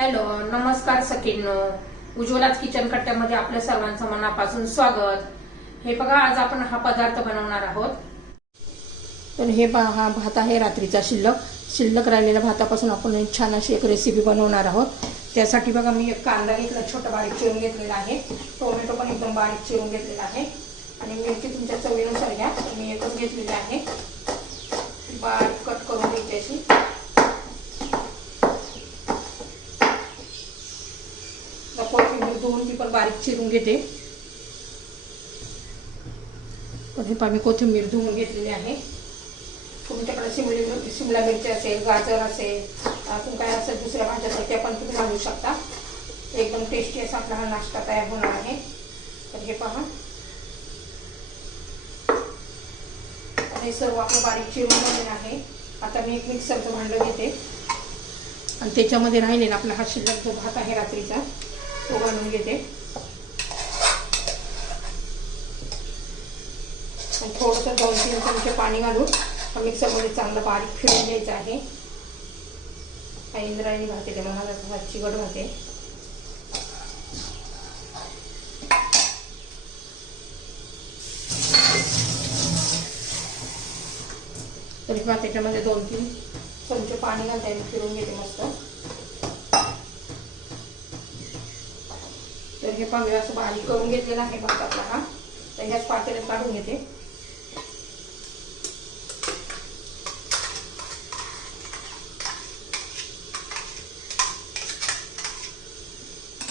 Hello, नमस्कार सखींनो. उज्ज्वलाच kitchen कट्ट्यामध्ये आपल्या सर्वांचं मनापासून स्वागत. हे बघा, आज आपण हा पदार्थ बनवणार आहोत. तर हे पहा, हा भात आहे रात्रीचा शिल्लक राहिलेल्या भातापासून आपण एक छान अशी एक रेसिपी बनवणार आहोत. त्यासाठी बघा, मी एक कांदा घेतला, छोटा बारीक चिरून घेतलेला आहे. टोमॅटो पण एकदम बारीक चिरून घेतलेला आहे आणि मिरची तुमच्या चवीनुसार घ्या. मी एकच घेतलेली आहे. बारीक कट करून घ्यायची अशी. कोथिंबीर धुवून ती पण बारीक चिरून घेते. हे पहा, मी कोथिंबीर धुवून घेतलेली आहे. तुमच्याकडे शिमला मिरची असेल, गाजर असेल, तुम्ही काय असेल दुसऱ्या भाज्या असेल त्या पण तुम्ही घालू शकता. एकदम टेस्टी असा आपला हा नाश्ता तयार होणार आहे. तर हे पहा, हे सर्व आपलं बारीक चिरून झालेलं आहे. आता मी एक मिक्सरचं भांडं घेते आणि त्याच्यामध्ये राहिलेला आपला हा शिल्लक जो भात आहे रात्रीचा तो घालून घेते. थोडंसं 2-3 चमचे पाणी घालून मिक्सरमध्ये चांगलं बारीक फिरून घ्यायचं आहे. हा इंद्रायणी भात आहे, मला हा चिकट भात आहे. तरी पण त्याच्यामध्ये 2-3 चमचे पाणी घालते आणि फिरून घेते मस्त. तर हे पाणी असं बारीक करून घेतलेलं आहे भात आपला हा. तर ह्याच पातेल्यात काढून घेते.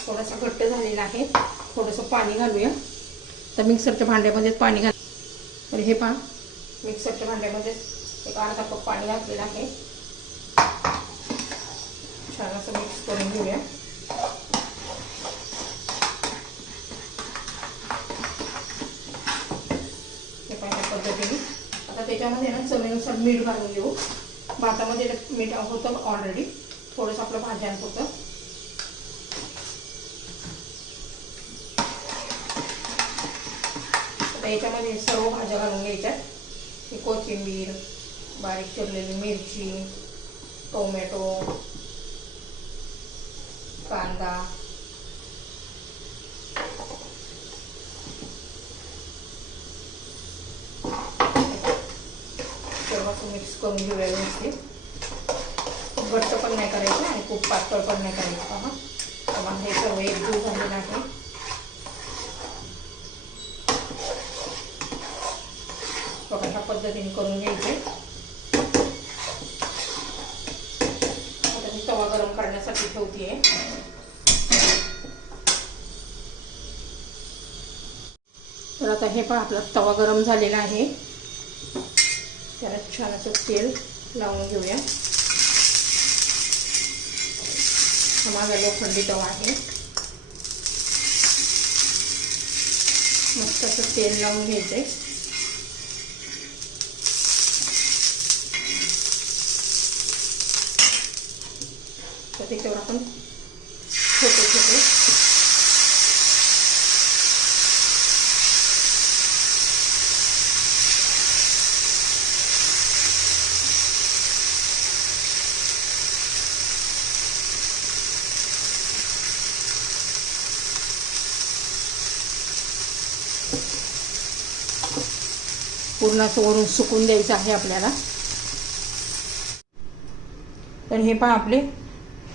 थोडासा घट्ट झालेला आहे. थोडंसं पाणी घालूया. तर मिक्सरच्या भांड्यामध्येच पाणी घाल. तर हे पहा, मिक्सरच्या भांड्यामध्ये एक अर्धा कप पाणी घातलेलं आहे. छान असं मिक्स करून घेऊया. पद्धतीने आता त्याच्यामध्ये ना चवीनुसार मीठ घालून घेऊ. भातामध्ये मीठ होतं ऑलरेडी, थोडंसं आपलं भाज्यांपुरतं. आता याच्यामध्ये सर्व भाज्या घालून घ्यायच्या. कोथिंबीर, बारीक चिरलेली मिरची, टोमॅटो, कांदा, मिक्स करून घेऊया व्यवस्थित. खूप घट्ट पण नाही करायचं आणि खूप पातळ पण नाही करायचं. पहा, तर हे सर्व एकजीव झालेलं आहे. बघा, ह्या पद्धतीने करून घ्यायचे. आता मी तवा गरम करण्यासाठी ठेवते. तर आता हे पहा, आपला तवा गरम झालेला आहे. त्याला छान असं तेल लावून घेऊया. हा माझा लोखंडी तवा आहे. मस्त असं तेल लावून घ्यायचंय. तर त्याच्यावर आपण छोटे छोटे पूर्ण असं वरून सुकून द्यायचं आहे आपल्याला. तर हे पहा, आपले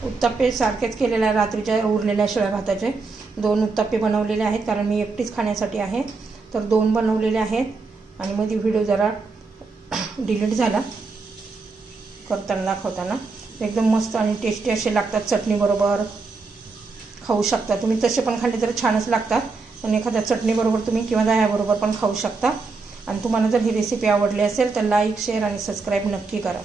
उत्तप्पे सारखेच केलेले आहे. रात्रीच्या उरलेल्या शिळ्या भाताचे 2 उत्तप्पे बनवलेले आहेत, कारण मी एकटीच खाण्यासाठी आहे. तर 2 बनवलेले आहेत आणि मध्ये व्हिडिओ जरा डिलीट झाला करताना दाखवताना. एकदम मस्त आणि टेस्टी असे लागतात. चटणीबरोबर खाऊ शकता तुम्ही. तसे पण खाल्ले तर छानच लागतात. आणि एखाद्या चटणीबरोबर तुम्ही किंवा दह्याबरोबर पण खाऊ शकता. आणि तुम्हाला जर ही रेसिपी आवडली असेल तर लाईक, शेअर आणि सबस्क्राईब नक्की करा.